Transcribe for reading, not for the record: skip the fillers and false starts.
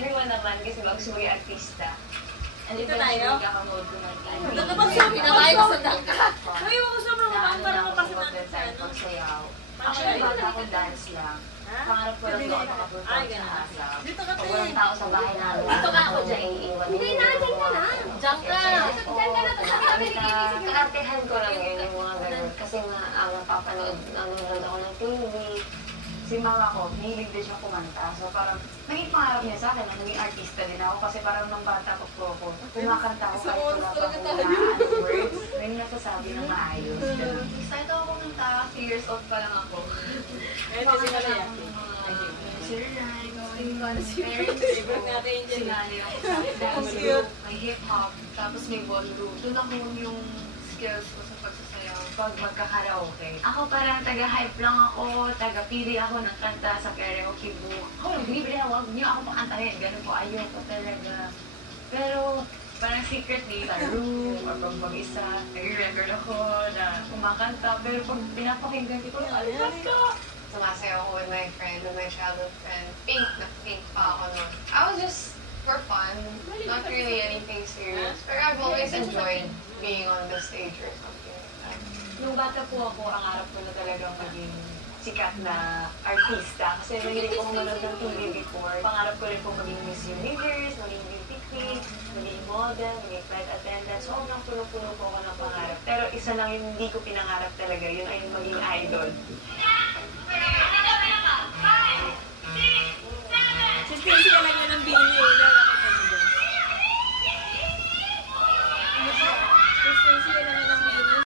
everyone naman kasi gusto maging artista. And Dito eventually, tayo? kakanood ko ng TV. Ganda pa siya, pinakain ko sa dangka. Ay, oo, sobrang mabang para mapasok Naano natin sa time ano. pagsayaw. Actually, bata ako dance lang. Ha? Pangarap ko lang ako Ay, makaperform sa ganun. ASAP. Dito ka, Pag te. walang tao sa bahay namin, Dito ka ako, Jay. naiiwan. Hindi na, dyan ka na. Diyan ka. Diyan ka na, tapos sabi ni Kimi, sige na. Kaartehan ko lang yun yung mga ganun. Kasi nga, nanonood ako ng TV. Si mama ko, hilig din siya kumanta. So parang, naging pangarap niya sa akin na maging artista din ako. Kasi parang nung bata ko po ako, kumakanta ako kahit wala pa akong words. May nasasabi na maayos. Ganun. Excited ako kumanta, 3 years old pa lang ako. Ito si Maria. Sir Rai, Favorite natin yun dyan. Sinali ako sa dance group, may hip-hop, tapos may ballroom. Doon ako yung skills ko sa pagsasayaw. Pag magkakaraoke. Ako parang taga-hype lang ako, taga-pili ako ng kanta sa karaoke book. Ako, binibili ako, huwag niyo ako pakantahin. Ganun po, ayoko talaga. Pero parang secretly, sa room, or pag mag-isa, nag-record ako na kumakanta. Pero pag pinapakinggan ko, alipat ka! Sumasayaw ako with my friend, with my childhood friend. Pink na pink pa ako nun. I was just for fun, not really anything serious. But I've always enjoyed being on the stage or something like that. Nung bata po ako, ang harap ko na talagang maging sikat na artista. Kasi nahilig ko manood ng TV before. Pangarap ko rin po maging Miss Universe, maging beauty queen, maging model, maging flight attendant. So, puno-puno po ako ng pangarap. Pero isa lang yung hindi ko pinangarap talaga, yun ay yung maging idol.